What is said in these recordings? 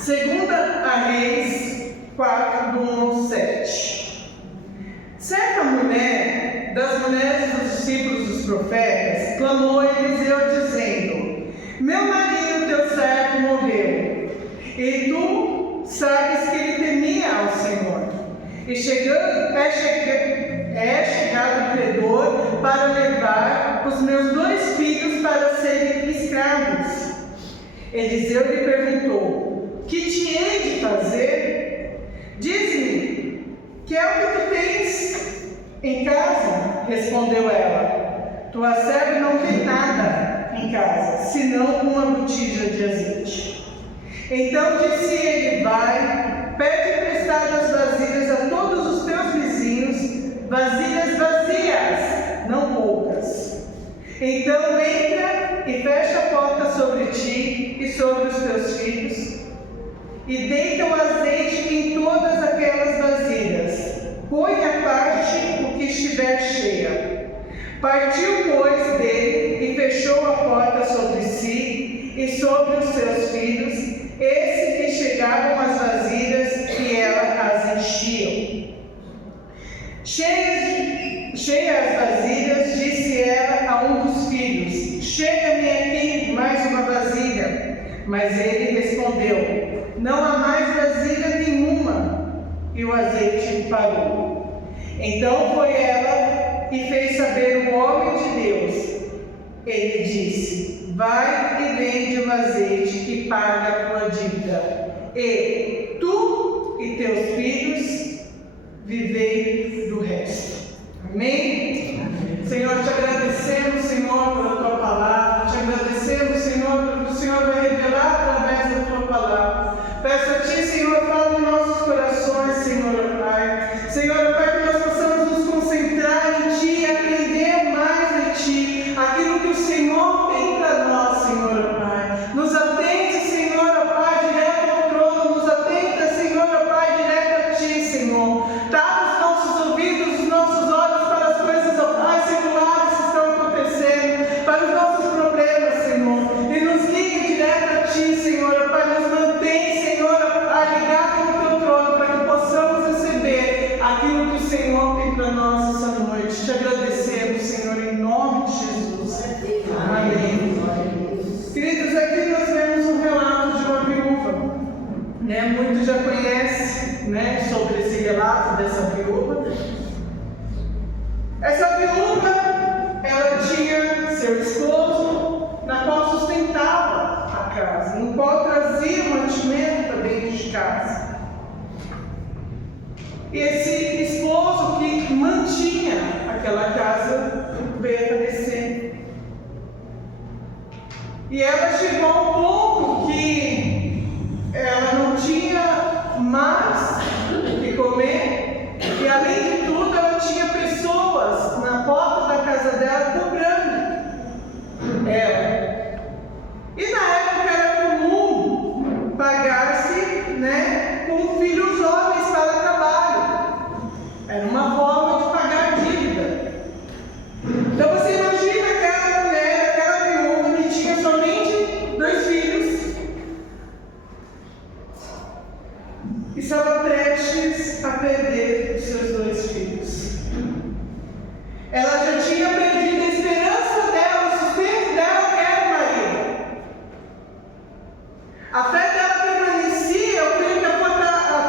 Segunda a Reis 4, do 1 ao 7. Certa mulher, das mulheres dos discípulos dos profetas, clamou a Eliseu dizendo: meu marido, teu servo, morreu, e tu sabes que ele temia ao Senhor. E chegado o credor para levar os meus 2 filhos para serem escravos. Eliseu lhe perguntou: que te hei de fazer? Diz-me, que é o que tu tens em casa? Respondeu ela: tua serva não tem nada em casa, senão uma botija de azeite. Então disse ele: vai, pede emprestado as vasilhas a todos os teus vizinhos, vasilhas vazias, não poucas. Então entra e fecha a porta sobre ti e sobre os teus filhos, e deita o azeite em todas aquelas vasilhas. Põe à parte o que estiver cheia. Partiu, pois, dele e fechou a porta sobre si e sobre os seus filhos, esses que chegavam às vasilhas e ela as enchiam. Cheia as vasilhas, disse ela a um dos filhos: chega-me aqui mais uma vasilha. Mas ele respondeu: não há mais vasilha nenhuma. E o azeite parou. Então foi ela e fez saber o homem de Deus. Ele disse: vai e vende o azeite e paga a tua dívida, e tu e teus filhos vivei do resto. Amém? Senhor, te agradecemos, Senhor, pela tua palavra. Te agradecemos, Senhor, pelo que o Senhor vai revelar através da tua palavra. Peço a ti, Senhor, fala em nossos corações, Senhor, Pai. Senhor, Pai, que nós possamos nos concentrar em ti, aprender mais de ti, aquilo que o Senhor tem para nós, Senhor, Pai. Nos atende, Senhor, Pai, direto ao trono. Nos atenta, Senhor, Pai, direto a ti, Senhor. Tapa os nossos ouvidos, os nossos olhos para as coisas, Pai, seculares que estão acontecendo, para os nossos problemas, Senhor. E nos ligue direto a ti, Senhor, Pai. Nos mantém, Senhor, Pai, ligado no teu trono, para que possamos receber aquilo que o Senhor tem para nós essa noite. Te agradecemos, Senhor, em nome de Jesus. Amém. Queridos, aqui nós vemos um relato de uma viúva, né? Muitos já conhecem, né, sobre esse relato dessa viúva. Essa viúva, ela tinha seu esposo, na qual sustentava a casa, no qual trazia o mantimento para dentro de casa. E esse esposo que mantinha aquela casa veio a falecer. E ela chegou ao ponto que ela não tinha mais o que comer, e além de tudo, ela tinha pessoas na porta da casa dela cobrando ela. E na época era comum pagar-se, né, com filhos homens para trabalho. Era uma forma de pagar dívida. Então você imagina aquela mulher, aquela viúva que tinha somente 2 filhos, e estava prestes a perder os seus 2 filhos. Ela já tinha perdido a esperança dela, o sustento dela, que era o marido. A fé dela permanecia, eu creio que a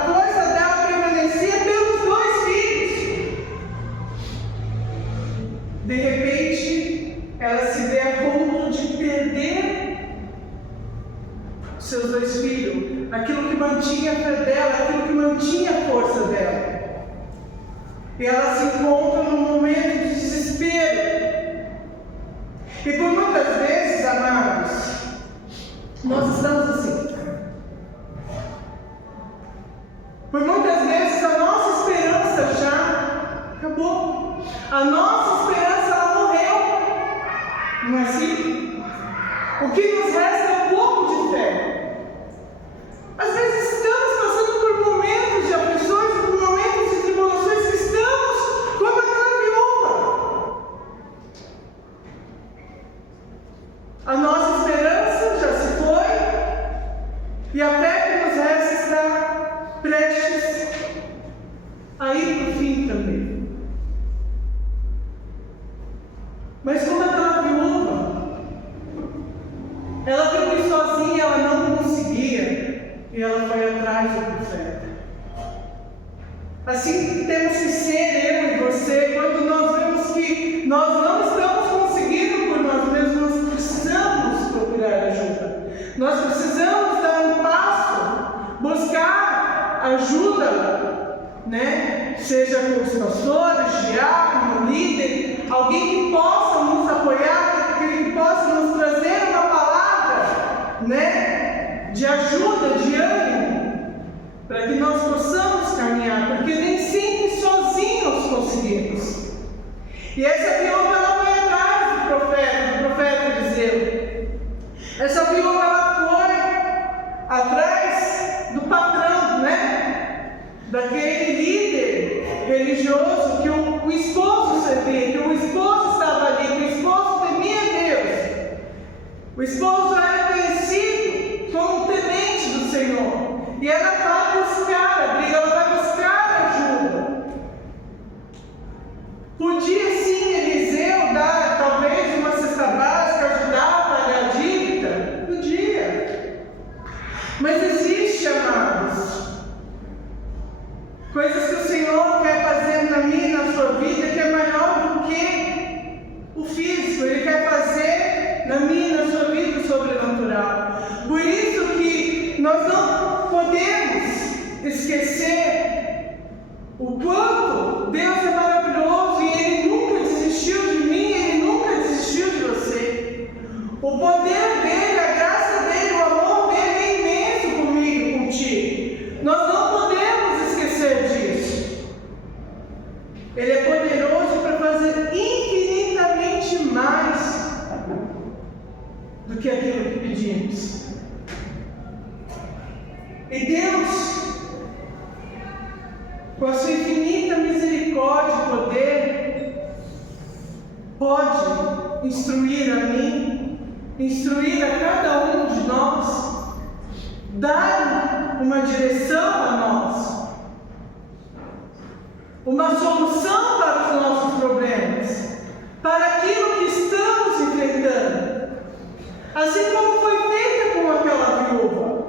força dela permanecia pelos 2 filhos. De repente, ela se vê a ponto de perder os seus 2 filhos, aquilo que mantinha a fé dela, aquilo que mantinha a força dela. E ela se encontra num momento de desespero. E por muitas vezes, amados, nós estamos assim. Por muitas vezes a nossa esperança já acabou. A nossa esperança, ela morreu. Não é assim? O que nos resta é um pouco de fé. Às vezes estamos passando por momentos de aflições, por momentos de tribulações, que estamos como aquela viúva. A nossa esperança já se foi, e a fé que nos resta mais o profeta. Assim temos que ser eu e você, quando nós vemos que nós não estamos conseguindo por nós mesmos, nós precisamos procurar ajuda. Nós precisamos dar um passo, buscar ajuda, né? Seja com os pastores, diácono, líder, alguém que possa nos apoiar, que possa nos trazer uma palavra, né? De ajuda, de ânimo, para que nós possamos caminhar, porque nem sempre sozinhos conseguimos. E essa viúva, ela foi atrás do profeta Eliseu. Essa viúva, ela foi atrás do patrão, né? Daquele líder religioso que o esposo servia, que o esposo estava ali, que o esposo temia Deus. O esposo era conhecido como temente do Senhor. E ela vai buscar a briga, ela vai buscar ajuda. Podia sim Eliseu dar talvez uma cesta básica, ajudar a pagar a dívida? Podia. Mas existe, amados, coisas que o Senhor quer fazer na minha e na sua vida que é maior do que o físico. Ele quer fazer na minha e na sua vida o sobrenatural. Por isso que nós não podemos esquecer o quanto Deus é maravilhoso e Ele nunca desistiu de mim, Ele nunca desistiu de você. O poder dEle, a graça dEle, o amor dEle é imenso comigo, contigo. Nós não podemos esquecer disso. Ele é poderoso para fazer infinitamente mais do que aquilo que pedimos. E Deus, com a sua infinita misericórdia e poder, pode instruir a mim, instruir a cada um de nós, dar uma direção a nós, uma solução para os nossos problemas, para aquilo que estamos enfrentando. Assim como foi feita com aquela viúva.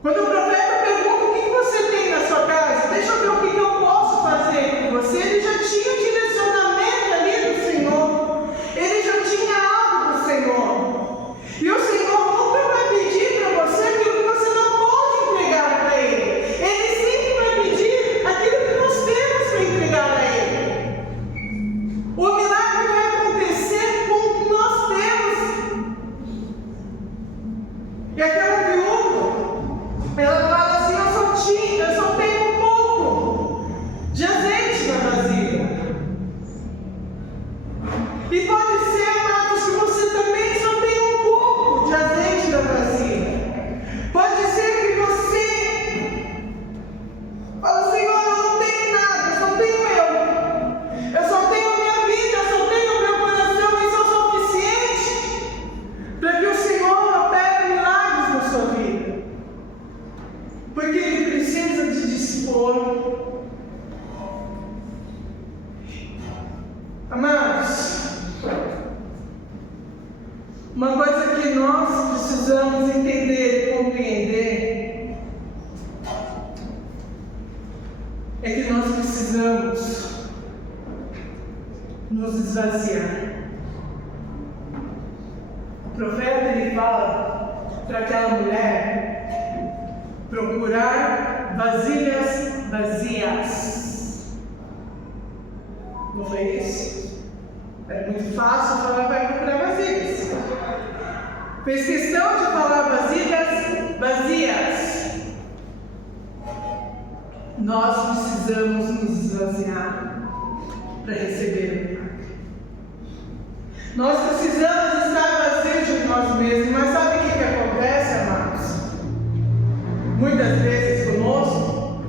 Quando o profeta pergunta o que você tem na sua casa, deixa eu ver o que eu posso fazer com você, ele já tinha um direcionamento ali do Senhor, ele já tinha algo do Senhor. E o Senhor nunca vai pedir para você aquilo que você não pode entregar para Ele. Ele sempre vai pedir aquilo que nós temos para entregar a Ele. O milagre vai acontecer com o que nós temos. E aquela viúva, ela fala assim, eu só tenho um pouco de azeite na vasilha. E pode ser, amados, que você também só tenha um pouco de azeite na vasilha. Pode ser que você fala, Senhor, eu não tenho nada, eu só tenho eu. Eu só tenho minha vida, eu só tenho meu coração, isso é o suficiente para que o Senhor opere milagres na sua vida. Porque Ele precisa te dispor. Amados, uma coisa que nós precisamos entender e compreender é que nós precisamos nos esvaziar. O profeta, ele fala para aquela mulher procurar vasilhas vazias. Não foi isso? Era muito fácil falar, vai procurar vasilhas. Fez questão de falar vasilhas vazias. Nós precisamos nos esvaziar para receber o milagre. Nós precisamos estar vazios de nós mesmos, mas sabe o que acontece, amados? Muitas vezes conosco,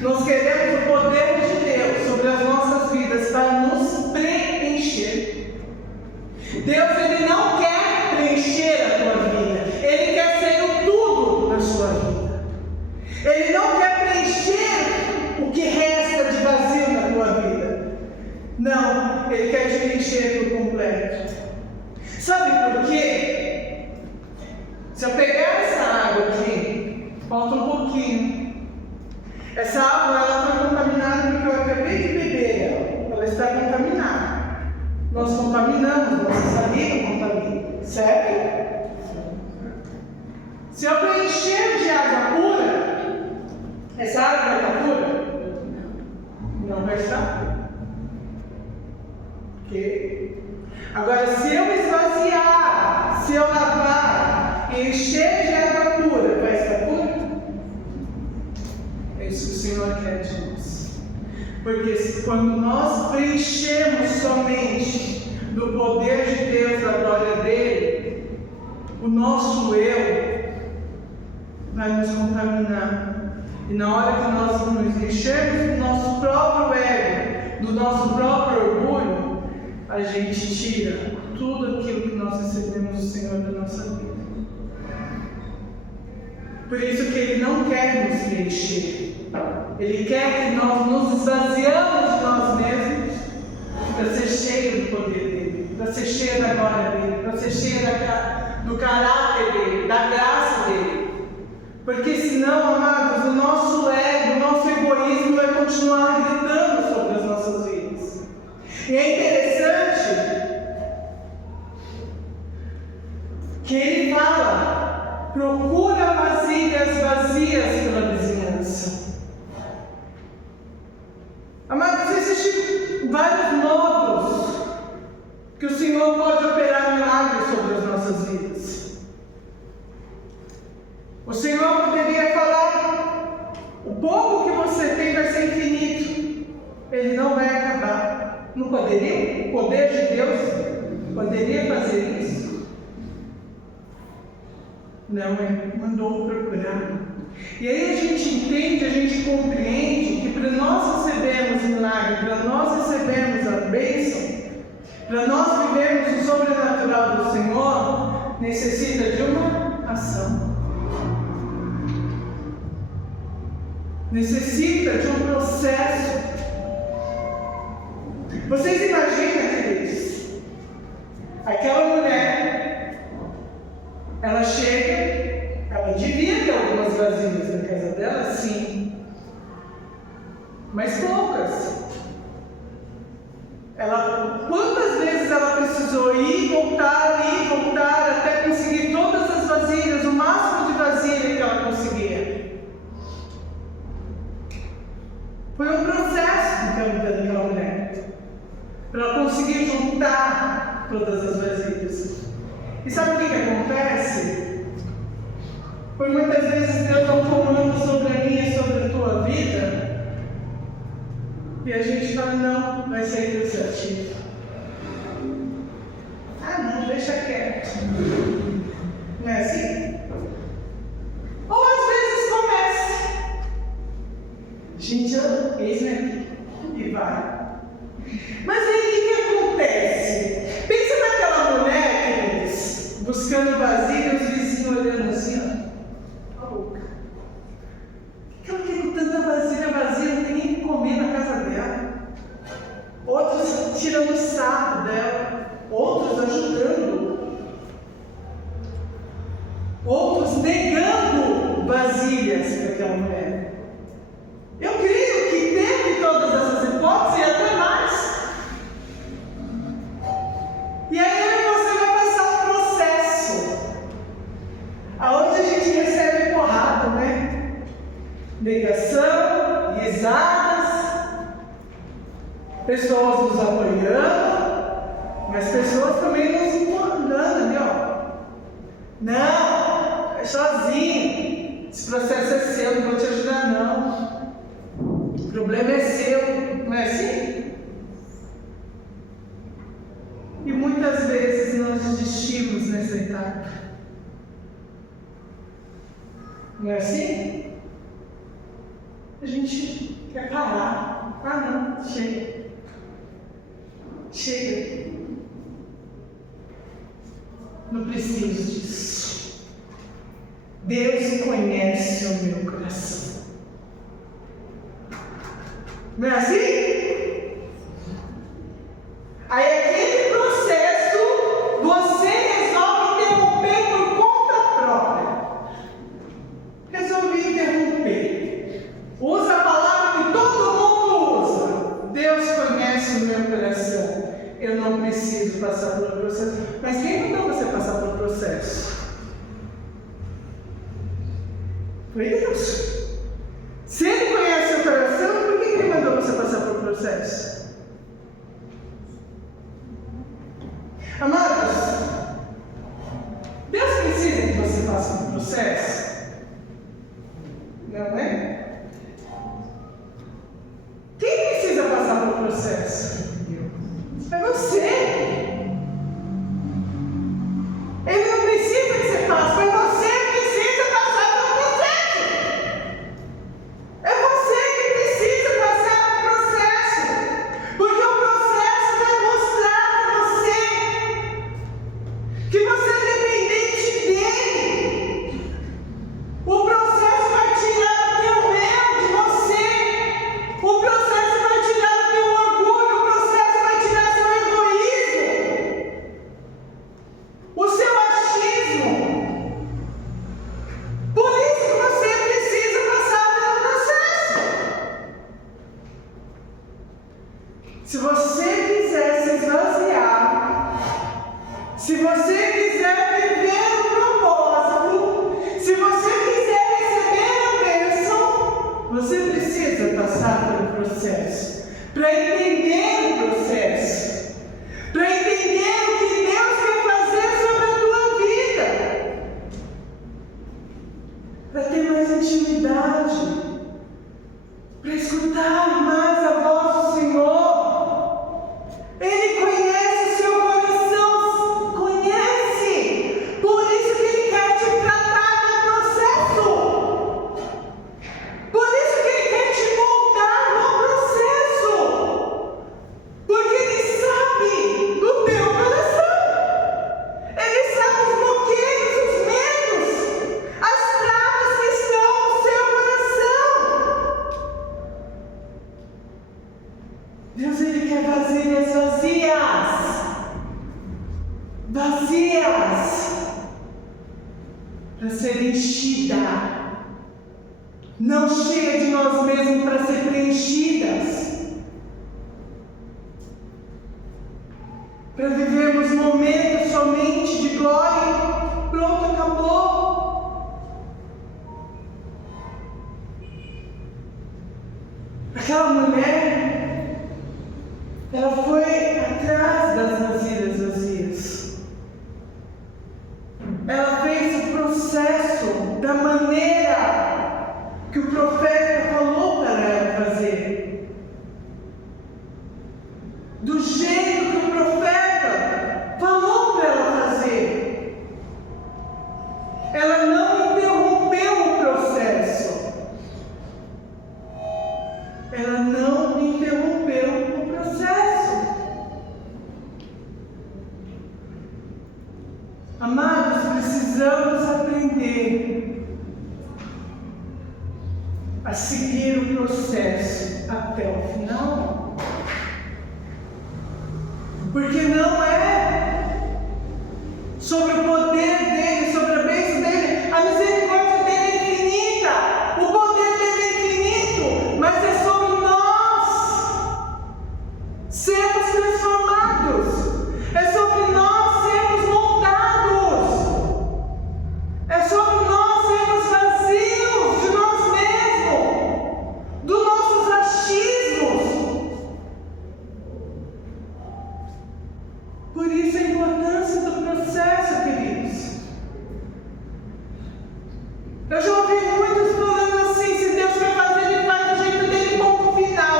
nós queremos o poder de Deus sobre as nossas vidas para nos preencher. Deus, Ele não quer preencher a tua vida, Ele quer ser o tudo na sua vida. Ele não quer preencher o que resta de vazio na tua vida. Não, Ele quer te preencher por completo. Sabe por quê? Se eu preencher de água pura, essa água vai estar pura? Não vai estar. Ok? Agora, se eu esvaziar, se eu lavar e encher de água pura, vai estar pura? É isso que o Senhor quer de nós. Porque quando nós preenchemos somente do poder de Deus, da glória dele, o nosso eu vai nos contaminar. E na hora que nós nos enchermos do nosso próprio ego, do nosso próprio orgulho, a gente tira tudo aquilo que nós recebemos do Senhor da nossa vida. Por isso que Ele não quer nos preencher. Ele quer que nós nos esvaziamos de nós mesmos para ser cheio do poder dEle, para ser cheio da glória dEle, para ser cheio do caráter dEle, da graça dEle. Porque senão, amados, o nosso ego, o nosso egoísmo vai continuar gritando sobre as nossas vidas. E é interessante que ele fala: procura vasilhas vazias pela vizinhança. Amados, existem vários modos que o Senhor pode operar milagres sobre as nossas vidas. O Senhor poderia falar: o pouco que você tem vai ser infinito, ele não vai acabar. Não poderia? O poder de Deus poderia fazer isso? Não, Ele mandou procurar. E aí a gente entende, a gente compreende que para nós recebermos milagre, para nós recebermos a bênção, para nós vivermos o sobrenatural do Senhor, necessita de uma ação. Necessita de um processo. Vocês imaginam, queridos, aquela mulher, ela chega, ela devia ter algumas vasilhas na casa dela, sim, mas poucas. Quantas vezes ela precisou ir, voltar, até conseguir todas as vasilhas, o máximo de vasilha que ela conseguia? Foi um processo que ela teve daquela mulher, para ela conseguir juntar todas as vasilhas. E sabe o que acontece? Por muitas vezes Deus dá um comando sobre a minha e sobre a tua vida, e a gente fala: não, vai ser cansativo. Ah, não, deixa quieto. Não é assim? Ou às vezes começa. Gente, eis-me aqui. E vai. Mas aí o que acontece? Pensa naquela mulher, queridos, buscando vasilha, os vizinhos olhando assim, ó. A boca. O que ela tem com tanta vasilha vazia? Não tem nem o que comer na casa dela. Outros tirando sarro dela. Outros ajudando. Outros negando vasilhas para aquela mulher. Eu creio que teve todas essas hipóteses e até mais. E aí você vai passar um processo aonde a gente recebe porrada, né? Negação, risadas, pessoas nos apoiando, mas pessoas também nos incomodando, né? Não, é sozinho. Esse processo é seu, não vou te ajudar não. O problema é seu, não é assim? E muitas vezes nós desistimos nessa etapa. Não é assim? A gente quer parar. Ah não, chega. Chega. Não preciso disso. Deus conhece o meu coração. Não é assim? Aí aquele processo você resolve interromper por conta própria. Resolvi interromper. Usa a palavra que todo mundo usa. Deus conhece o meu coração. Eu não preciso passar pelo processo. Mas quem mandou você passar pelo processo? Foi Deus. Se Ele conhece o seu coração, por que Ele mandou você passar por processo? Amados, Deus precisa que você passe por processo? Não é? Quem precisa passar por processo? É você. Ele não precisa que você passe, mas você precisa passar pelo processo. É você que precisa passar pelo processo. Porque o processo vai mostrar para você que você é dependente dele. O processo vai tirar o teu eu de você. O processo vai tirar o teu orgulho. O processo vai tirar seu egoísmo. O seu achismo. Por isso que você precisa passar pelo processo. Se você quiser se esvaziar, se você quiser viver o propósito, se você quiser receber a bênção, você precisa passar pelo processo. Para entender o processo. Para entender o que Deus quer fazer sobre a tua vida. Para ter mais intimidade. Para escutar mais a voz do Senhor. Ele conhece o seu coração. Conhece. Por isso que Ele quer te tratar no processo. Por isso que Ele quer te moldar no processo. Porque Ele sabe do teu coração. Ele sabe os bloqueios, os medos, as travas que estão no seu coração. Deus, Ele quer vasilhas vazias. Vazias. Para ser enchida. Não cheia de nós mesmos para ser preenchidas. Para vivermos momentos somente de glória. Pronto, acabou. Aquela mulher, ela foi atrás das vasilhas vazias. Ela fez o processo da maneira que o profeta falou para ela fazer. Do jeito que o profeta falou para ela fazer. Ela não interrompeu o processo. Ela não interrompeu o processo. Amados, precisamos aprender a seguir o processo até o final. Porque não é sobre o poder dele, sobre a bênção dele. A misericórdia dele é infinita. O poder dele é infinito. Mas é sobre nós sermos transformados. É sobre nós sermos moldados. É sobre nós sermos vazios de nós mesmos, dos nossos achismos. Por isso a importância do processo, queridos. Eu já ouvi muitos falando assim: se Deus quer fazer, Ele faz do jeito dele, ponto final.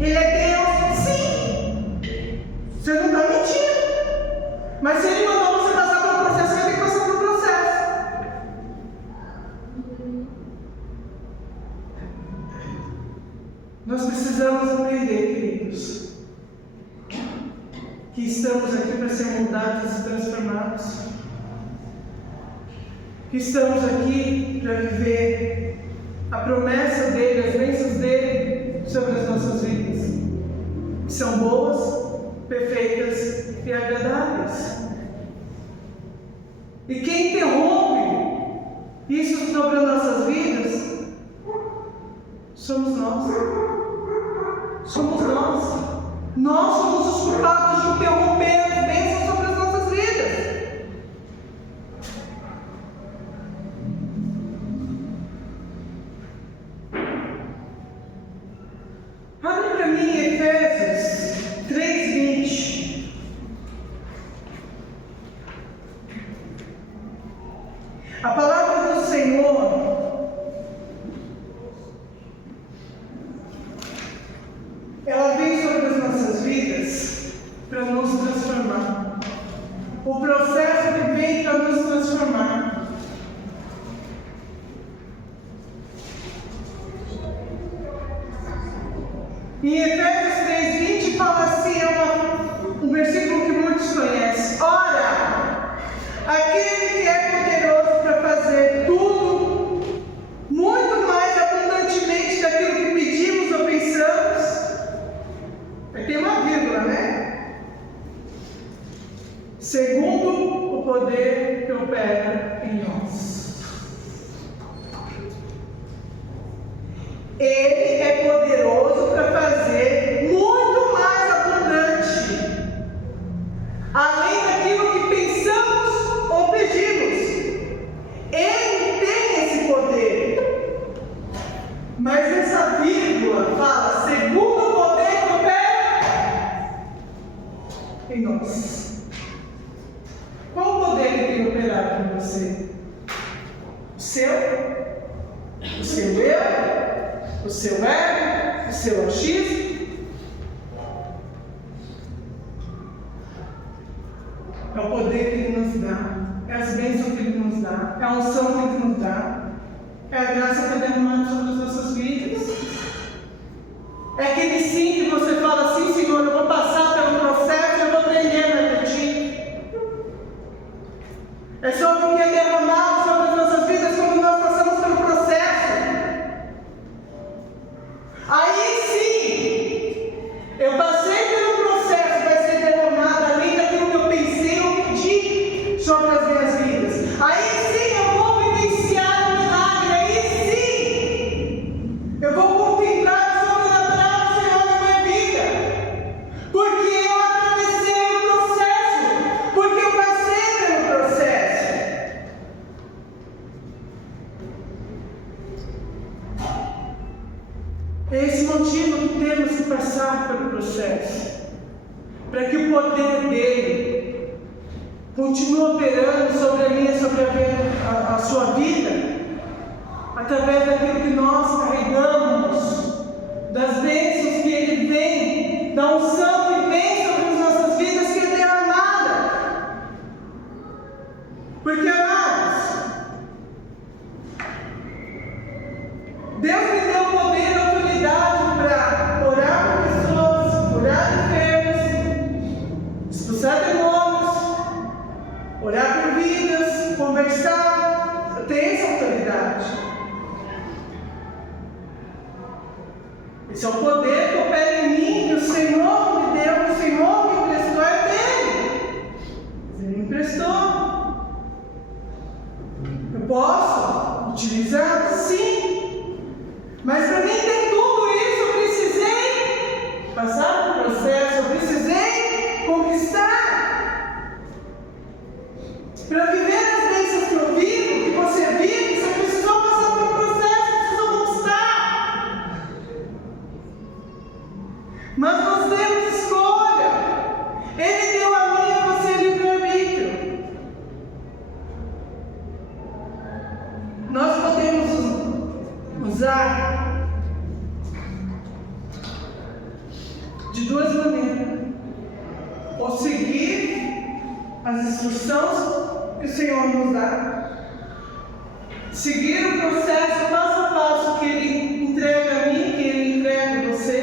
Ele é Deus? Sim. Você não está mentindo. Mas se Ele mandou você passar pelo processo, você tem que passar pelo processo. Nós precisamos aprender, queridos, que estamos aqui para ser moldados e transformados. Que estamos aqui para viver a promessa dele, as bênçãos dele sobre as nossas vidas. Que são boas, perfeitas e agradáveis. E quem interrompe isso sobre as nossas vidas somos nós. Somos nós. Nós somos os culpados de interromper as bênçãos sobre as nossas vidas. A palavra do Senhor ela vem sobre as nossas vidas para nos transformar. O processo que vem para nos transformar. Em Efésios 3:20 fala assim, um versículo que muitos conhecem. Ora, aquele que é poderoso para fazer tudo, muito mais abundantemente daquilo que pedimos ou pensamos. Tem uma vírgula, né? Segundo o poder que opera em nós. Ele é poderoso para fazer muito mais abundante, além daquilo que pensamos ou pedimos. Ele tem esse poder. Mas essa vírgula fala, segundo o poder que opera em nós. Qual o poder que tem operado em você? O seu? O seu eu? O seu ego, o seu achismo? É o poder que Ele nos dá, é as bênçãos que Ele nos dá, é a unção que Ele nos dá, é a graça que é derramada sobre as nossas vidas. É aquele sim que você fala assim, Senhor, eu vou passar pelo processo, eu vou aprender mais de Ti. É sobre o que é derramado sobre as nossas vidas quando nós passamos pelo processo. Aí sim, eu passei pelo processo, vai ser derramado além daquilo que eu pensei ou pedi sobre as minhas vidas. Aí sim eu vou vivenciar o milagre, aí sim eu vou contemplar o sobrenatural do Senhor na minha vida. Porque eu atravessei o processo, porque eu passei pelo processo. É esse motivo que temos que passar pelo processo, para que o poder dele continue operando sobre a minha, sobre a sua vida, através daquilo que nós carregamos, das bênçãos que ele vem, da unção que vem sobre as nossas vidas, que é derramada. Porque, amados, Deus me deu poder e autoridade para orar por pessoas, curar enfermos, expulsar demônios, orar por vidas, conversar. Eu tenho essa autoridade. Esse é o poder que opera em mim, que o Senhor me deu, que o Senhor me emprestou, é dele. Ele me emprestou. Eu posso utilizar? Sim. Mas para mim ter tudo isso, eu precisei passar pelo processo, eu precisei conquistar. Para viver as bênçãos que eu vivo, que você vive, você precisou passar pelo processo, precisou conquistar. Mas nós temos escolha. Ele deu a mim e a você livre-arbítrio. Nós podemos usar de duas maneiras: ou seguir as instruções que o Senhor nos dá, seguir o processo passo a passo que Ele entrega a mim, que Ele entrega a você,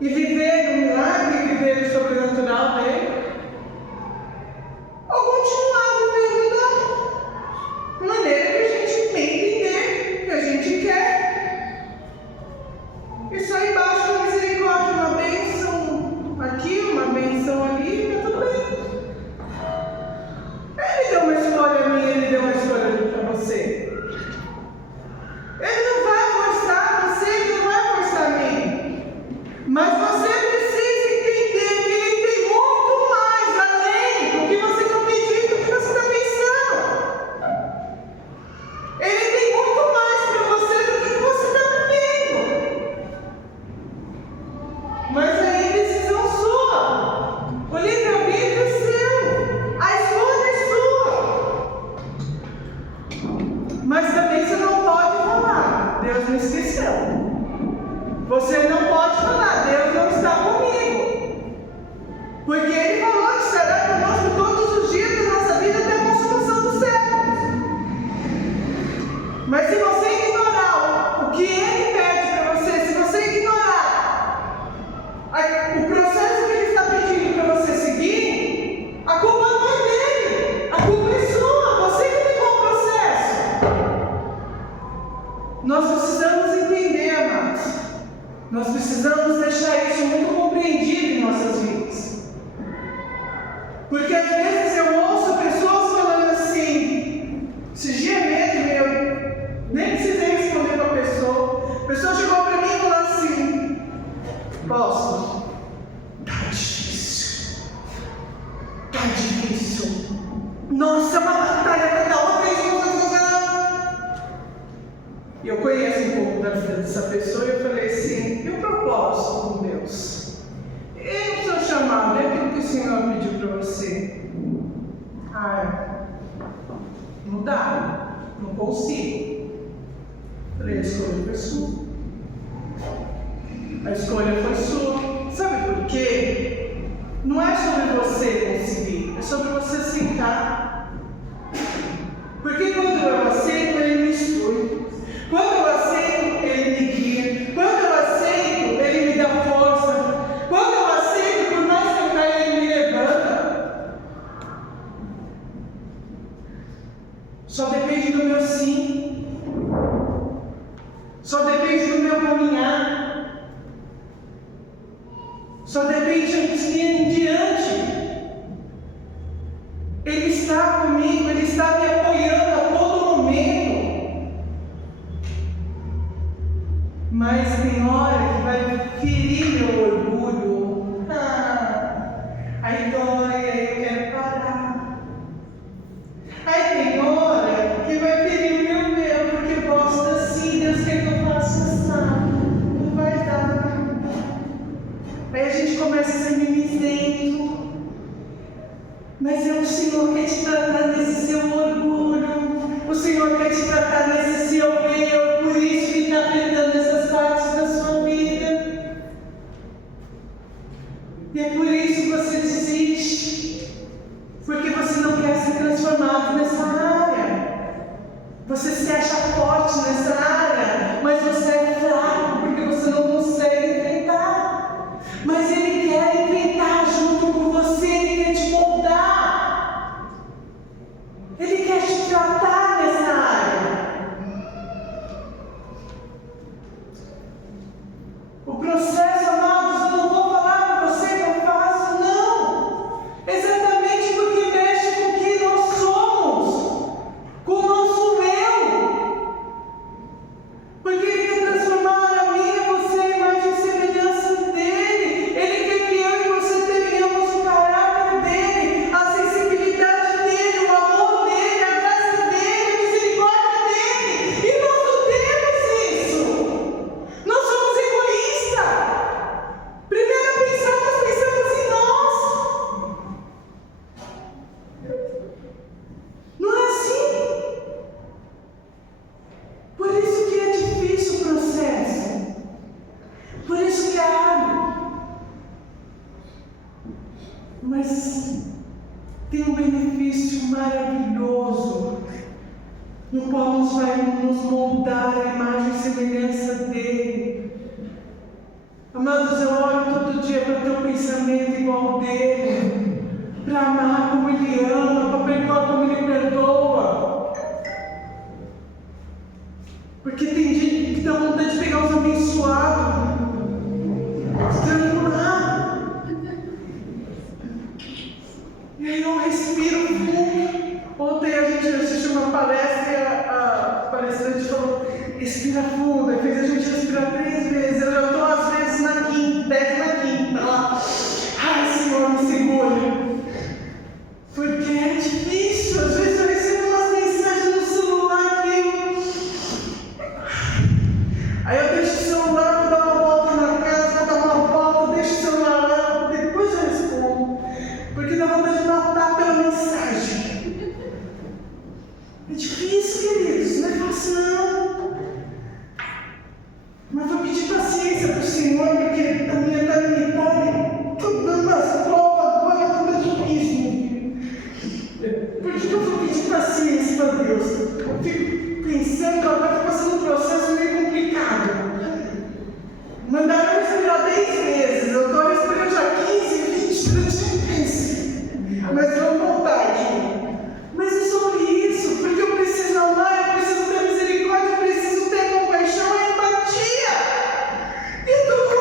e viver o milagre e viver o sobrenatural dele, ou continuar vivendo da maneira que a gente bem entender, que a gente quer. Isso aí embaixo da misericórdia, uma bênção aqui, uma bênção ali, está tudo bem. Ele deu uma escolha a mim, ele deu uma escolha para você. Nós precisamos deixar isso muito compreendido em nossas vidas. Porque às vezes eu ouço pessoas falando assim, esses dias mesmo eu nem precisei responder para a pessoa chegou para mim e falou assim, posso? Tá difícil. Nossa, uma batalha cada outra vez. E eu conheço um pouco da vida dessa pessoa e eu falei assim, e o propósito com Deus? E o seu chamado? É aquilo que o Senhor pediu para você? Não dá, não consigo. Eu falei, a escolha foi sua. A escolha foi sua. Sabe por quê? Não é sobre você conseguir, é sobre você aceitar. Porque quando eu aceito, Ele me instrui. Quando eu aceito, Ele me guia. Quando eu aceito, Ele me dá força. Quando eu aceito, por mais que eu caia, Ele me levanta. Só depende do meu sim. Só depende do meu caminhar. Só depende de seguir em diante. Ele está comigo, Ele está me apoiando a todo momento. Mas tem hora que vai ferir meu orgulho. Aí dói, aí eu quero parar. Aí tem hora que vai ferir o meu, porque eu gosto assim, Deus quer que eu faça assim. Não vai dar. Aí a gente começa a ser mimizento. Mas é o Senhor que quer te tratar nesse seu orgulho. O Senhor quer te tratar nesse seu eu. Por isso que está afetando essas partes da sua vida. E é por isso que você desiste. Porque você não quer ser transformado nessa área. Você se acha forte nessa área. Mas você é fraco porque você não consegue enfrentar. Mas Ele quer enfrentar junto com você. Ele quer te moldar. Ele quer te tratar nessa área. O processo, amados, eu não vou falar para você que eu faço, não. Exatamente porque mexe com quem nós somos, com o nosso eu. Porque Ele quer transformar a mim e você em imagem e semelhança dEle. Ele quer que eu e você tenhamos o caráter dEle, a sensibilidade dEle, o amor dEle, a graça dEle, a misericórdia dEle. E nós não temos isso. Nós somos egoístas. Primeiro pensamos em nós. Não é assim. Por isso que é difícil o processo. Por isso que é árduo. Mas tem um benefício maravilhoso, no qual nos vai nos moldar a imagem e semelhança dEle. Amados, eu oro todo dia para ter um pensamento igual ao dEle, para amar como Ele ama, para perdoar como Ele perdoa. Porque tem gente que dá vontade de pegar os abençoados, estrangular. E aí eu respiro fundo. Ontem a gente assistiu uma palestra e a palestrante falou, respira fundo, aí fez a gente respirar 3 vezes. Eu já estou às vezes na quinta, 15ª lá. Ai, Senhor, me segura. Porque é difícil, às vezes eu recebo umas mensagens no celular que aí eu deixo o celular, vou dar uma volta na casa, vou dar uma volta, deixo o celular lá, depois eu respondo. Porque dá vontade de matar pela mensagem. É difícil, queridos, não é fácil não. Mas vou pedir paciência para o Senhor, porque a minha está limitada. Estou dando umas provas agora, está difícil. Por que eu vou pedir paciência para Deus? Eu fico pensando que agora está passando um processo meio complicado. Mandaram eu respirar 10 vezes, eu estou respirando já 15, 20, 30 vezes. Mas vamos voltar aqui. Mas é sobre isso, porque eu preciso amar, eu preciso ter misericórdia, eu preciso ter compaixão e empatia. E tudo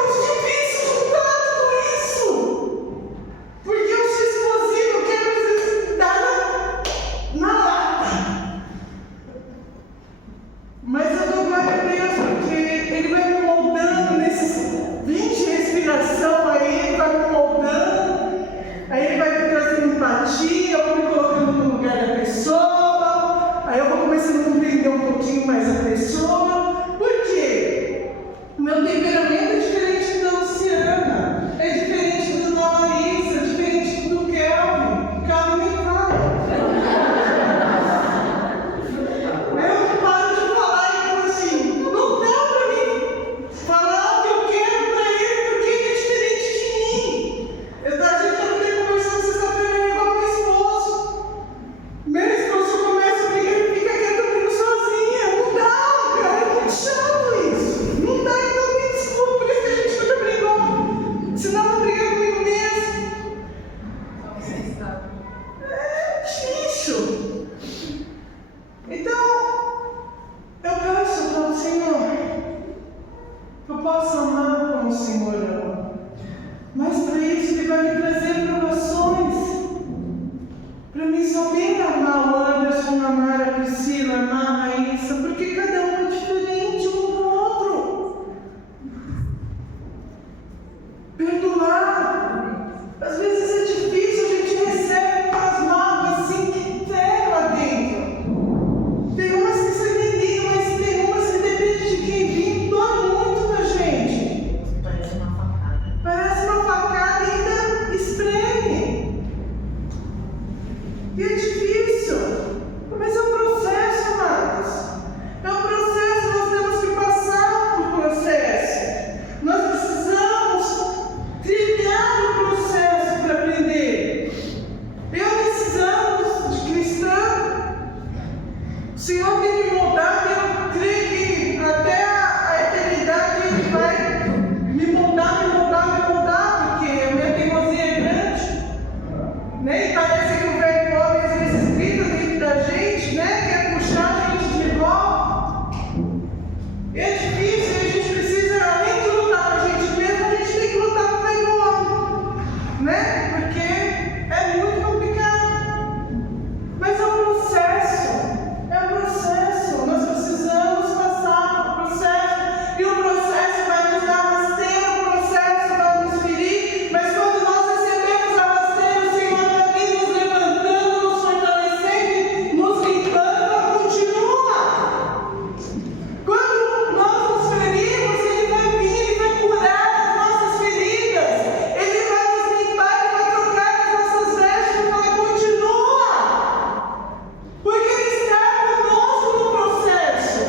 difícil. Então, eu peço para o Senhor que eu possa amar como o Senhor ama. Mas para isso Ele vai me trazer provações. Para mim somente amar o Anderson, amar a Priscila, amar a Raíssa, porque cada um é diferente um do outro. Perdoar. Às vezes é difícil, a gente recebe umas mágoas assim que tem lá dentro. Tem umas que se entendem, mas tem umas que depende de quem vem, dói muito da gente. Parece uma facada. Parece uma facada e ainda espreme. E é difícil, mas é um processo, amados. É um processo, nós temos que passar por processo. Nós precisamos trilhar o processo para aprender. Eu, nesses anos de cristã, o Senhor tem me moldado, eu creio que até a eternidade Ele vai me moldar, porque a minha teimosia é grande, né? E parece que o velho homem às vezes grita dentro da gente, né? Quer puxar a gente de volta. E é difícil, a gente precisa, além de lutar com a gente mesmo, a gente tem que lutar com o velho homem, né? Porque é muito complicado. Mas é um processo, nós precisamos passar por processo, e o processo vai nos dar rasteiro, o processo vai nos ferir, mas quando nós recebemos a rasteiro, o Senhor vai vir nos levantando, nos fortalecendo, nos limpando, então continua. Quando nós nos ferimos, Ele vai vir, Ele vai curar as nossas feridas, Ele vai nos limpar, Ele vai trocar as nossas vestes, Ele vai continua, porque Ele está conosco no processo.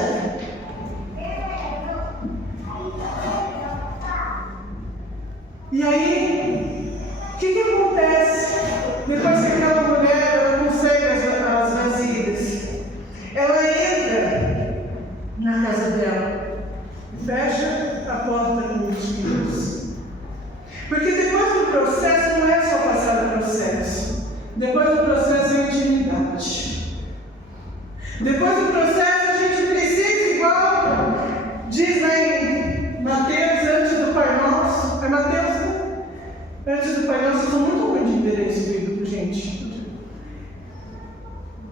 E aí, o que acontece depois que aquela mulher ela consegue as vasilhas? Ela entra na casa dela e fecha a porta com os filhos. Porque depois do processo não é só passar o processo. Depois do processo é intimidade. Depois do processo a gente precisa, igual diz lá em Mateus, antes do Pai Nosso. É Mateus, né? Antes do Pai Nosso, eu sou muito ruim de endereço bíblico, gente.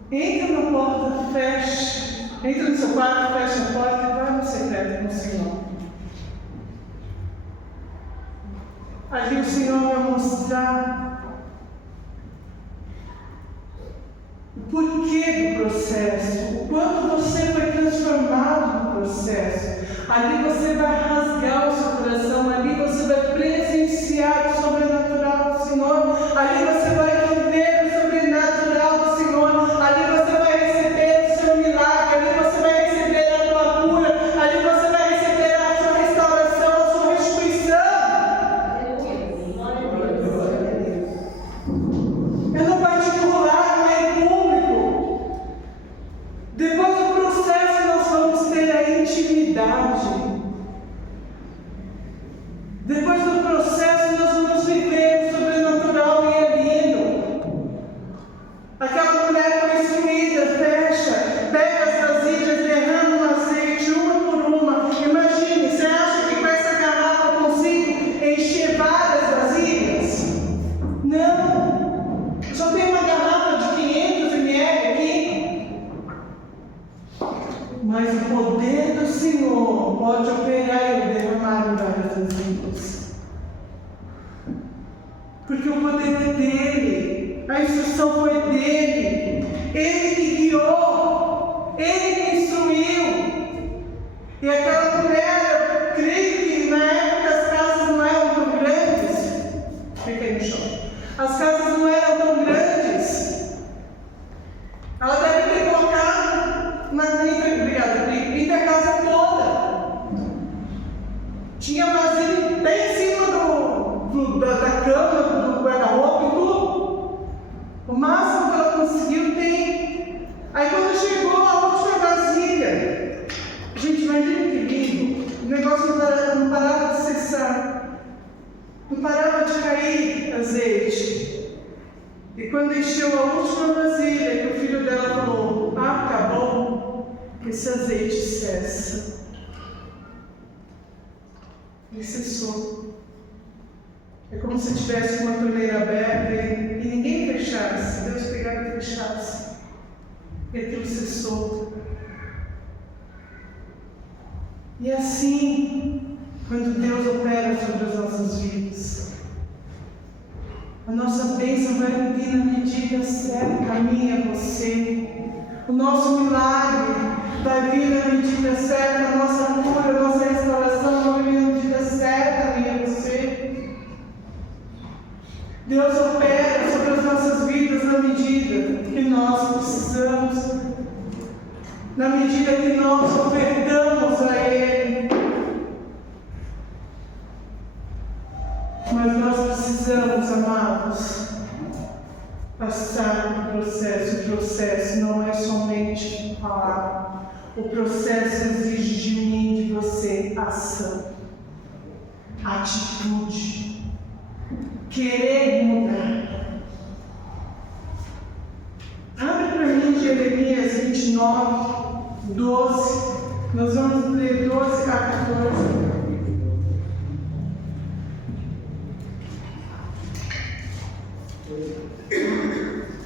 Entra na porta, fecha. Entra no seu quarto, fecha a porta e vai no secreto com o Senhor. Ali o Senhor vai mostrar o porquê do processo, o quanto você foi transformado no processo. Ali você vai rasgar o seu coração, ali você vai presenciar o sobrenatural do Senhor, ali você vai viver o sobrenatural do Senhor, ali você vai receber o seu milagre, ali você vai receber a tua cura, ali você vai receber a sua restauração, a sua restituição. É no particular, não é em público. Depois do processo nós vamos ter a intimidade. Depois do processo nós vamos viver o sobrenatural e é lindo. Aquela mulher foi instruída, fecha, pega as vasilhas, derrama o azeite uma por uma. Imagine, você acha que com essa garrafa eu consigo encher várias vasilhas? Não. Só tem uma garrafa de 500 ml aqui. Mas o poder do Senhor pode operar e derramar em várias vasilhas. Porque o poder é dele, a instrução foi dele, ele que guiou, ele que instruiu. E aquela mulher, eu creio que na época as casas não eram tão grandes. Fica aí no chão. As casas não eram tão grandes. Ela deve ter colocado pinta a casa toda. Tinha vasilha bem em cima da cama, do guarda-roupa e tudo. O máximo que ela conseguiu tem. Aí quando chegou a última vasilha, gente, imagina que lindo. O negócio não parava de cessar. Não parava de cair azeite. E quando encheu a última vasilha, que o Ele cessou. É como se tivesse uma torneira aberta e ninguém fechasse. Deus pegava e fechasse. E aquilo cessou. E assim, quando Deus opera sobre as nossas vidas, a nossa bênção vai vir na medida certa a mim e a você. O nosso milagre vai vir na medida certa, a nossa cura, a nossa restauração vai vir na medida certa a mim e a você. Deus opera sobre as nossas vidas na medida que nós precisamos, na medida que nós ofertamos a Ele. Mas nós precisamos, amados, passar no processo. O processo não é somente falar. O processo exige de mim e de você ação, atitude, querer mudar. Abre para mim Jeremias 29, 12. Nós vamos ler 12 a 14.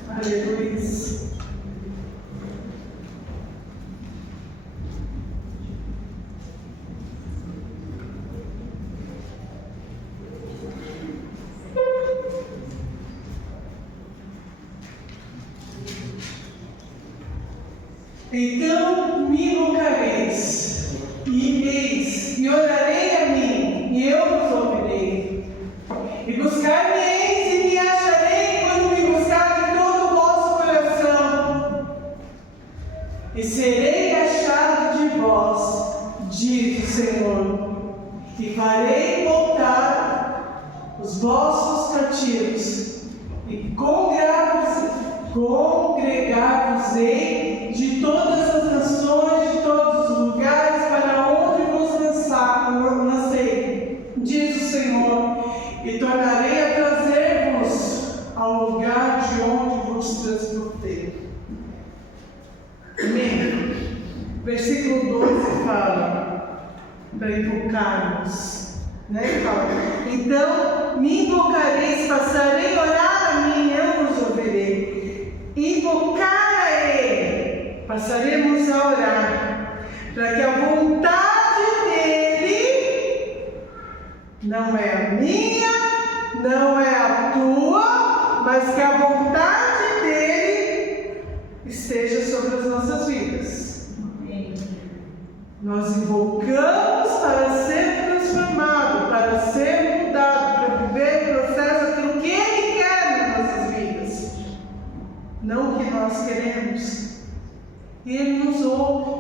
Aleluia. Então me invocareis, e ireis, e orarei a mim, e eu vos ouvirei. E buscar-me-eis e me acharei quando me buscar de todo o vosso coração. E serei achado de vós, diz o Senhor, e farei voltar os vossos cativos, e congregar-vos-ei de todas as nações, de todos os lugares, para onde vos lancei, diz o Senhor, e tornarei a trazer-vos ao lugar de onde vos transportei. Amém? Versículo 12 fala, para invocarmos, né? Ele fala, então me invocareis, passarei a orar a mim, eu vos ouvirei. Invocar a Ele, passaremos a orar, para que a vontade dEle não é a minha, não é a tua, mas que a vontade dEle esteja sobre as nossas vidas. Amém. Nós invocamos para ser transformado, para ser mudado, para viver o processo, aquilo que Ele quer nas nossas vidas, não o que nós queremos. E Ele nos ouve.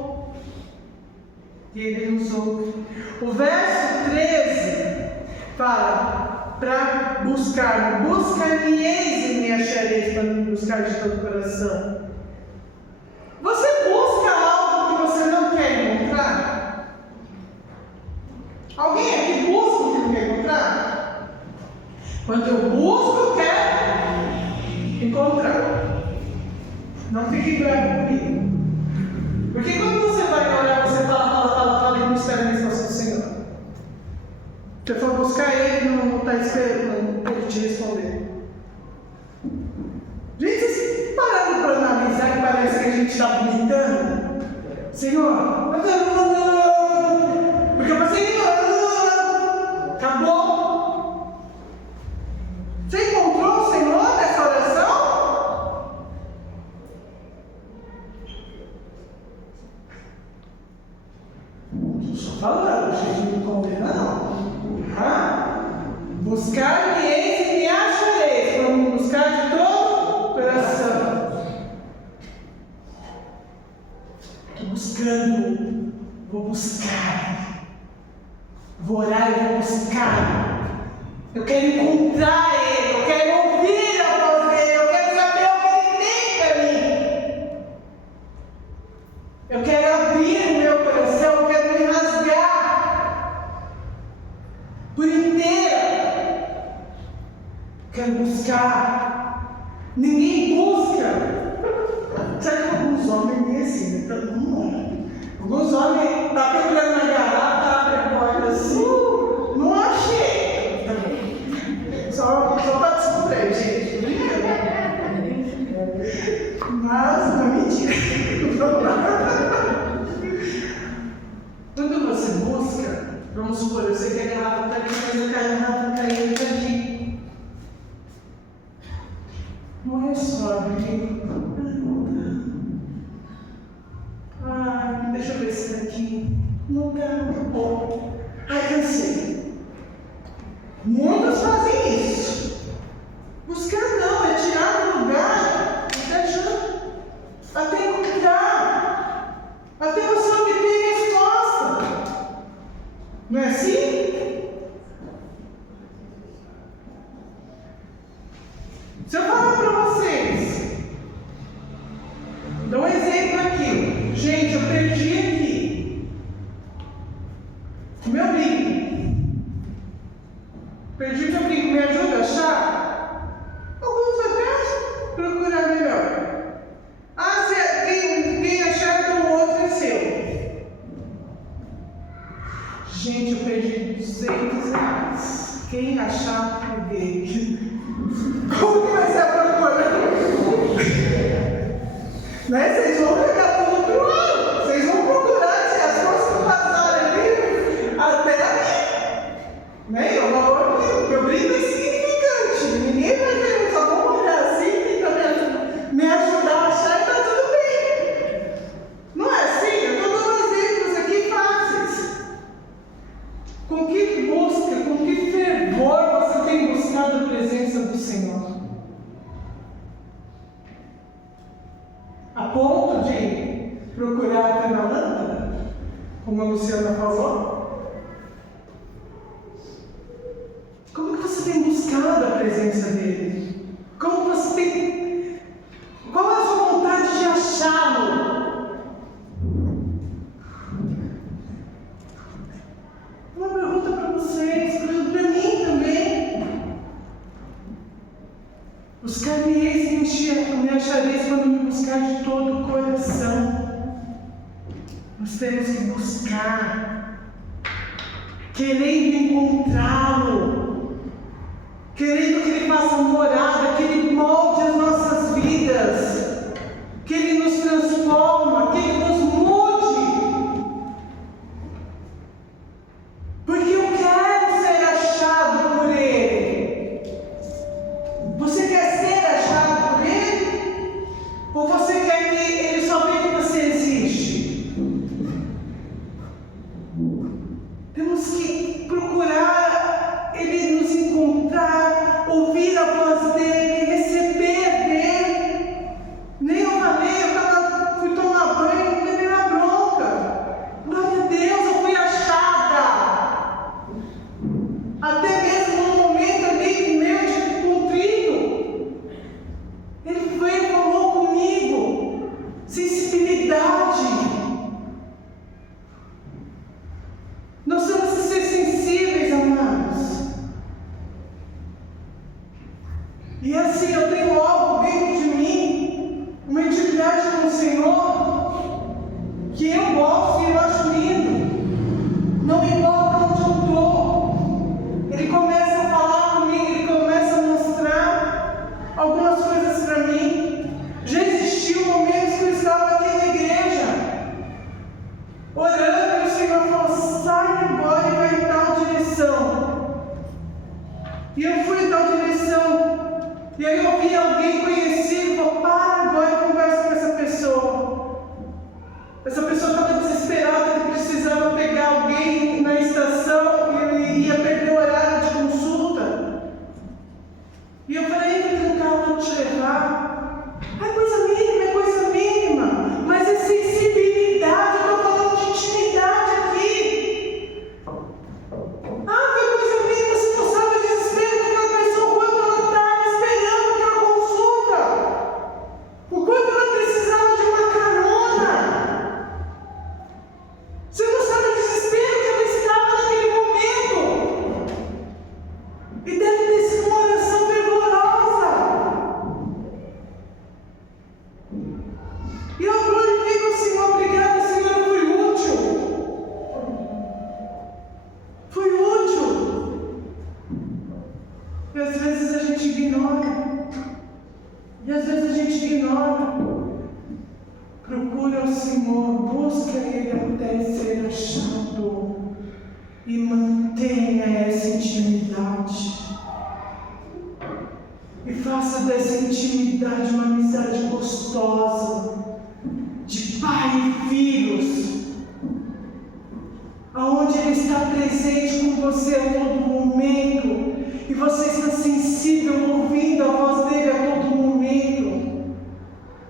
E Ele nos ouve. O verso 13 fala para buscar. Buscar-me-eis e me achareis, para me buscar de todo o coração. Você busca algo que você não quer encontrar? Alguém aqui busca o que não quer encontrar? Quando eu busco, eu quero encontrar. Não fique bravo comigo. Porque quando você vai orar, você fala e não espera a resposta do Senhor. Você for buscar Ele, não está esperando Ele te responder. Gente, vocês pararam para analisar que parece que a gente está gritando? Senhor, porque eu passei acabou. Você encontrou o Senhor nessa oração? Estou só falando, gente, não me condena não. Buscar-me-eis e me achareis, para me buscar de todo o coração. Estou buscando, vou buscar. Vou orar e vou buscar. Eu quero encontrar Ele, eu quero ouvir a voz dEle, eu quero saber o que Ele tem para mim. Eu quero abrir o meu coração, eu quero me rasgar por inteiro. Eu quero buscar. Ninguém busca. Sabe que alguns homens nem assim, né? Todo mundo. Alguns homens estão procurando na garrafa, abre a porta assim. Não Quando você busca, vamos supor, eu sei que a garrafa está aqui, mas a garrafa caiu aqui. Não é só abrir. Deixa eu ver se aqui não dá muito bom. Cansei. Muitos fazem isso. Buscar não, é tirar do lugar e deixar até encontrar, até você obter resposta. Não é assim? Se eu falar para vocês, dou um exemplo aqui. Gente, eu perdi aqui o meu brinco. Perdi meu brinco, me ajuda a achar? Alguns até procurar melhor. Se quem achar do outro é seu. Gente, eu perdi R$200. Quem achar é dele. Como que vai ser a procura? Né? Vocês vão pegar tudo pro lado. Vocês vão procurar se as coisas que passaram ali até ali. Né? É um valor que meu brinco é significante. Ninguém vai querer, só vão olhar assim e também me ajudar a achar e tá tudo bem. Não é assim? Eu estou dando exemplos aqui fáceis. Com que busca, com que fervor você tem buscado a presença do Senhor? A ponto de procurar até na lâmpada, como a Luciana falou? Como que você tem buscado a presença dele? Como você tem... Qual é a sua vontade de achá-lo? Uma pergunta para vocês, para mim também. Buscar-me-eis e me achareis quando me buscar de todo o coração. Nós temos que buscar, querendo encontrá-lo, querendo que Ele faça morada, que Ele molde as nossas vidas, que Ele nos transforma, que Ele nos mude. Porque eu quero ser achado por Ele. Você quer ser achado por Ele? Ou você quer que Ele só veja que você existe? Temos que procurar Ele nos encontrar, ouvir a voz dEle, receber dEle. intimidade, uma amizade gostosa, de pai e filhos, aonde Ele está presente com você a todo momento, e você está sensível, ouvindo a voz dEle a todo momento,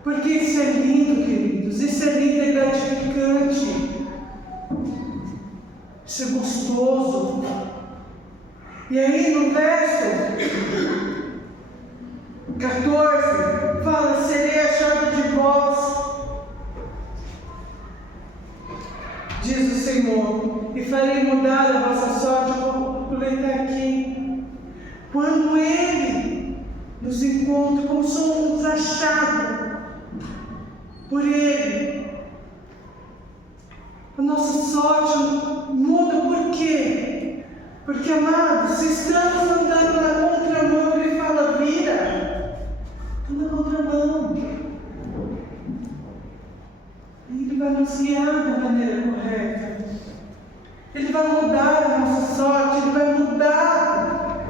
porque isso é lindo, queridos, isso é lindo e gratificante, isso é gostoso. E aí no verso 14, fala: serei achado de vós, diz o Senhor, e farei mudar a vossa sorte. Eu vou completar aqui. Quando Ele nos encontra, como somos achados por Ele, a nossa sorte muda. Por quê? Porque, amados, se estamos andando na contramão, Ele fala: vira, anda na contramão. Ele vai nos guiar da maneira correta. Ele vai mudar a nossa sorte, Ele vai mudar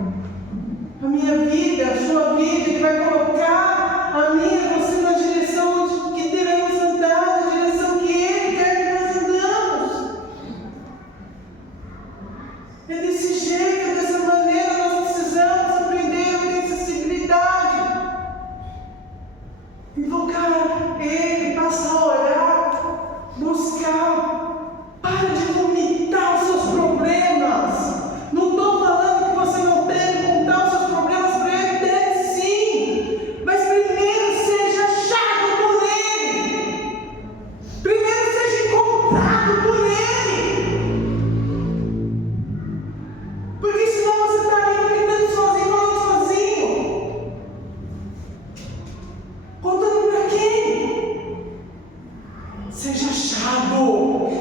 a minha vida, a sua vida. Ele vai colocar a minha e você na direção que devemos andar, na direção que Ele quer que nós andamos. É desse jeito, dessa maneira, nós precisamos aprender a ter sensibilidade, invocar Ele, passar a orar, buscar. Para de vomitar os seus problemas. Não estou falando que você não deve contar os seus problemas para Ele, deve sim, mas primeiro seja achado por Ele, primeiro seja encontrado por Ele, porque senão você está aí vomitando sozinho, falando sozinho, contando para quem? Seja achado,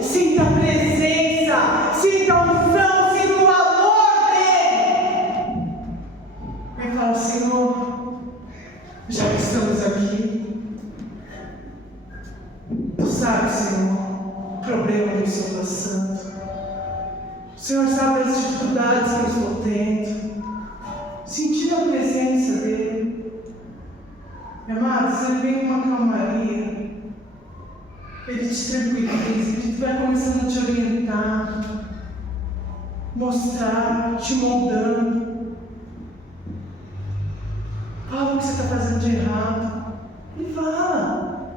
sinta a presença, sinta a unção, sinta o amor dEle. E fala: Senhor, já que estamos aqui, Tu sabes, Senhor, o problema que eu estou passando. O Senhor sabe as dificuldades que eu estou tendo. Sentindo a presença dEle. Amados, Ele vem com uma calmaria. Ele te tranquiliza, Ele vai começando a te orientar, mostrar, te moldando. Fala o que você está fazendo de errado. Ele fala.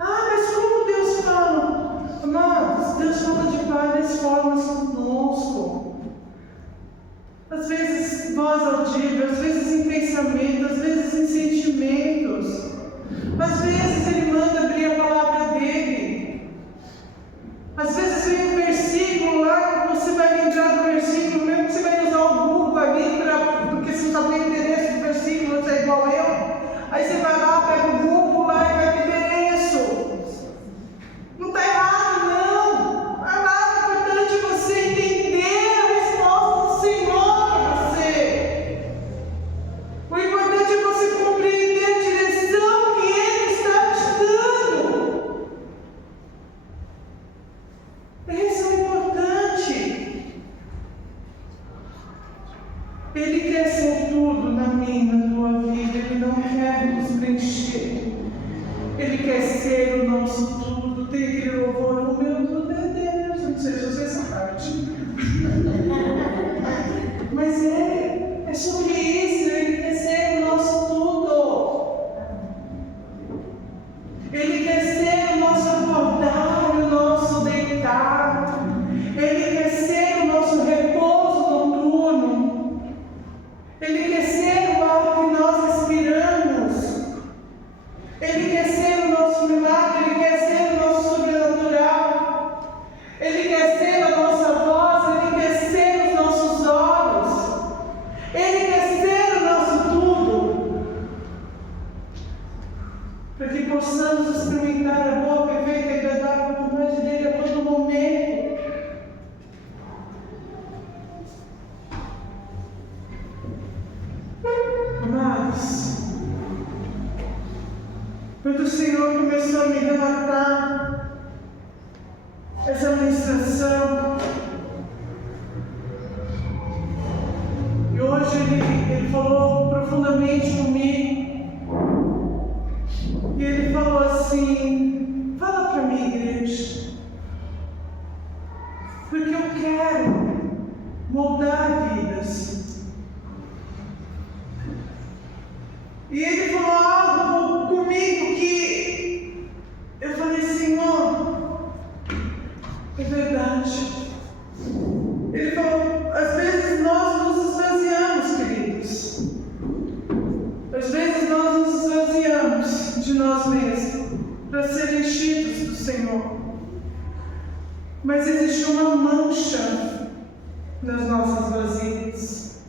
Ah, mas como Deus fala? Amados, Deus fala de várias formas conosco. Às vezes voz audível, às vezes em pensamento, às vezes em sentimentos. Às vezes Ele manda abrir a palavra dEle. Às vezes vem um versículo lá, você vai lembrar do versículo, mesmo que você vai usar o Google ali, porque você não tem endereço do versículo, você é igual eu. Aí você vai lá, pega o Google lá e vai no endereço. Não está errado, não. Não é nada importante você entender a resposta do Senhor para você. O importante é você compreender a direção que Ele está te dando. Isso é importante. Ele quer ser tudo na minha, na tua vida. Ele não quer nos preencher. Ele quer ser o nosso tudo. Tem aquele louvor: o meu tudo é Deus. Não sei se você essa parte. Mas é sobre isso. Ele quer ser o nosso tudo. Ele quer ser o nosso acordar, o nosso deitar. Ele quer ser o nosso repouso noturno. Ele quer ser o ar que nós respiramos. Ele quer ser o nosso milagre. Ele quer ser o nosso sobrenatural. Ele quer ser a nossa voz. Ele quer ser os nossos olhos. Ele quer ser o nosso tudo, para que possamos experimentar a boa, perfeita e agradável vontade dEle a todo momento. Amados, quando o Senhor começou a me relatar essa ministração, e hoje Ele falou profundamente comigo, assim: fala para mim, igreja, porque eu quero moldar vidas. E ele falou algo comigo que eu falei: Senhor, é verdade. Ele falou: às vezes nós nos esvaziamos, queridos. Às vezes nós nos esvaziamos de nós mesmos para ser enchidos do Senhor. Mas existe uma mancha nas nossas vasilhas.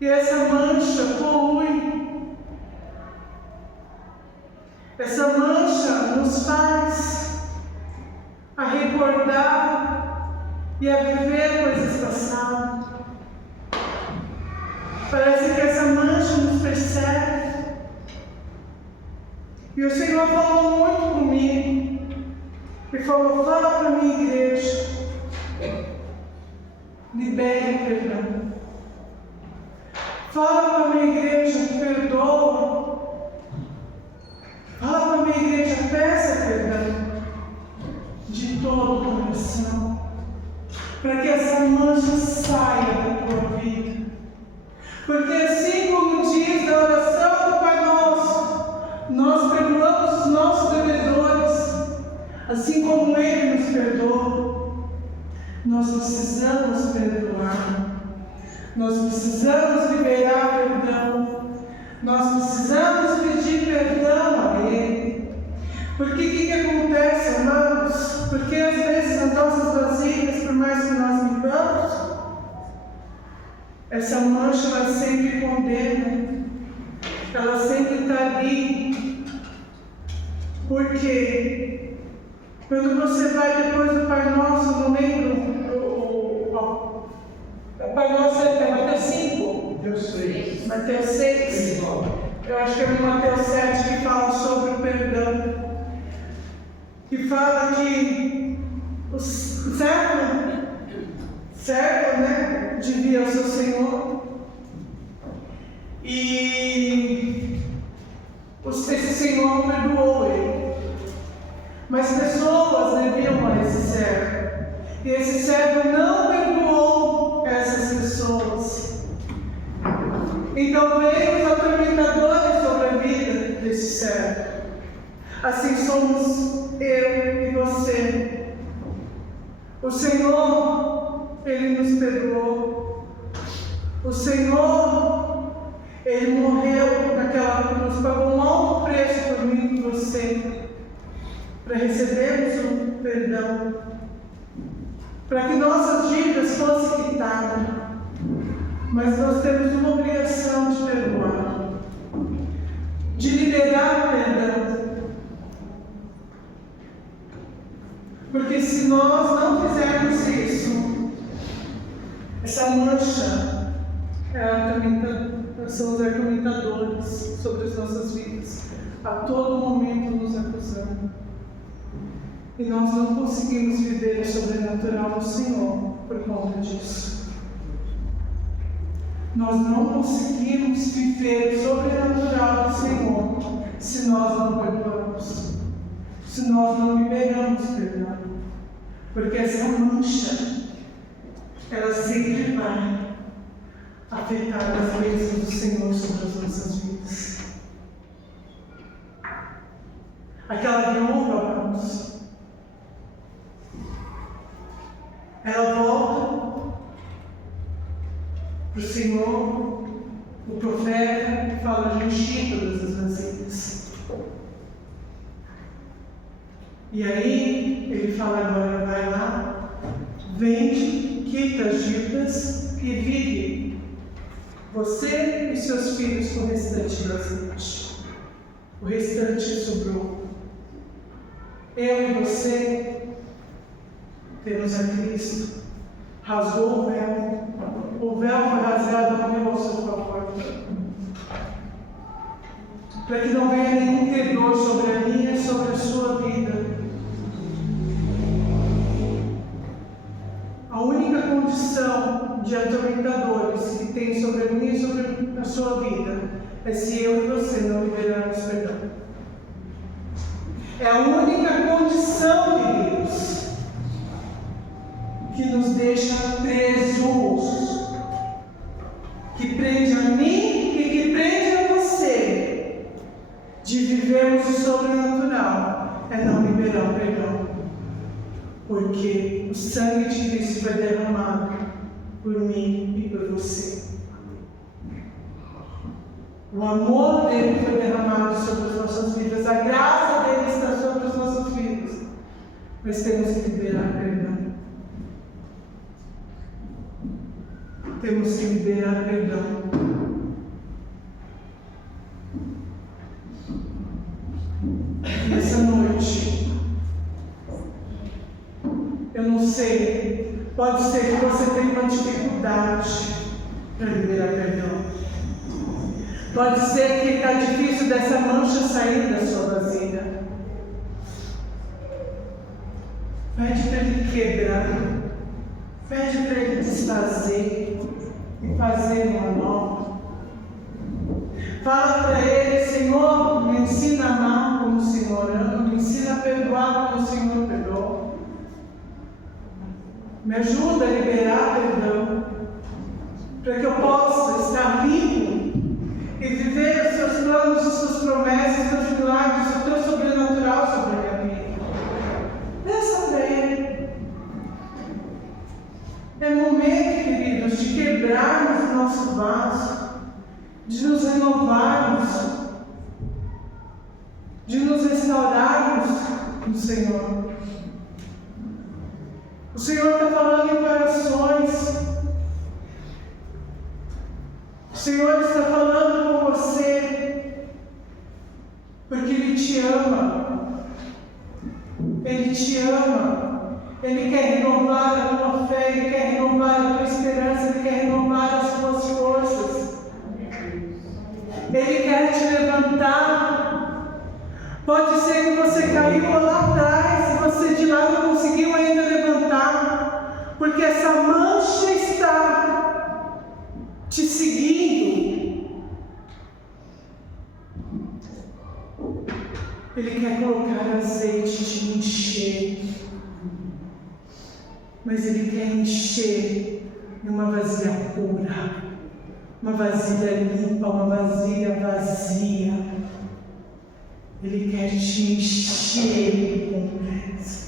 E essa mancha polui. Essa mancha nos faz a recordar e a viver coisas passadas. Parece que essa mancha nos persegue. E o Senhor falou muito comigo. E falou: fala para mim, igreja, libere o perdão. Fala para minha igreja, perdoa. Fala para minha igreja, peça perdão de todo o coração, para que essa mancha saia da tua vida. Porque assim como diz na oração do Pai Nosso, nós perdoamos os nossos devedores, assim como Ele nos perdoa. Nós precisamos perdoar. Nós precisamos liberar perdão. Nós precisamos pedir perdão a Ele. Porque o que acontece, amados? Porque às vezes as nossas vasilhas, por mais que nós limpamos, essa mancha ela sempre condena. Ela sempre está ali. Porque quando você vai depois do Pai Nosso, não lembro, o Pai Nosso é Mateus 5? Mateus 6. Mateus 6. Eu acho que é no Mateus 7 que fala sobre o perdão. Que fala que o servo, né, devia ao seu Senhor. E esse Senhor perdoou ele. Mas pessoas deviam a esse servo. E esse servo não perdoou essas pessoas. Então veio os atormentadores sobre a vida desse servo. Assim somos eu e você. O Senhor, Ele nos perdoou. O Senhor, Ele morreu naquela cruz, pagou um alto preço por mim e por você, para recebermos o perdão, para que nossas dívidas fossem quitadas. Mas nós temos uma obrigação de perdoar, de liberar o perdão. Porque se nós não fizermos isso, essa mancha são os atormentadores sobre as nossas vidas, a todo momento nos acusando. E nós não conseguimos viver o sobrenatural do Senhor por conta disso. Nós não conseguimos viver o sobrenatural do Senhor se nós não perdoamos, se nós não liberamos perdão. Porque essa mancha, ela sempre vai afetar as bênçãos do Senhor sobre as nossas vidas. Aquela viúva, amados, ela volta para o Senhor, o profeta, fala de encher todas as vasilhas. E aí, ele fala agora: vai lá, vende, quita as dívidas e vive, você e seus filhos, com o restante do azeite. O restante sobrou. Eu e você temos a Cristo. Rasgou o véu foi rasgado ao seu favor. Para que não venha nenhum terror sobre a minha e sobre a sua vida. A única condição de atormentadores que tem sobre a minha e sobre a sua vida é se eu e você não liberarmos perdão. É a única condição, queridos, que nos deixa presos, que prende a mim e que prende a você de vivermos o sobrenatural, é não liberar o perdão. Porque o sangue de Cristo foi derramado por mim e por você. O amor dele foi derramado sobre as nossas vidas. A graça dele está sobre as nossas vidas. Mas temos que liberar perdão. Temos que liberar perdão. Nessa noite, eu não sei, pode ser que você tenha uma dificuldade para liberar perdão. Pode ser que está difícil dessa mancha sair da sua vasilha. Pede para ele quebrar, pede para ele desfazer e fazer uma nova. Fala para ele: Senhor, me ensina a amar como o Senhor ama, me ensina a perdoar como o Senhor perdoa. Me ajuda a liberar perdão, para que eu possa estar limpo e viver os seus planos, as suas promessas, os seus milagres, o teu sobrenatural sobre a minha vida. Peça para ele. É momento, queridos, de quebrarmos o nosso vaso, de nos renovarmos, de nos restaurarmos no Senhor. O Senhor está falando em corações. O Senhor está falando com você, porque Ele te ama. Ele te ama. Ele quer renovar a tua fé, Ele quer renovar a tua esperança, Ele quer renovar as tuas forças. Ele quer te levantar. Pode ser que você caiu lá atrás e você de lá não conseguiu ainda levantar, porque essa mancha está te seguindo. Ele quer colocar azeite, te encher, mas Ele quer encher numa vasilha pura, uma vasilha limpa, uma vasilha vazia. Ele quer te encher por completo.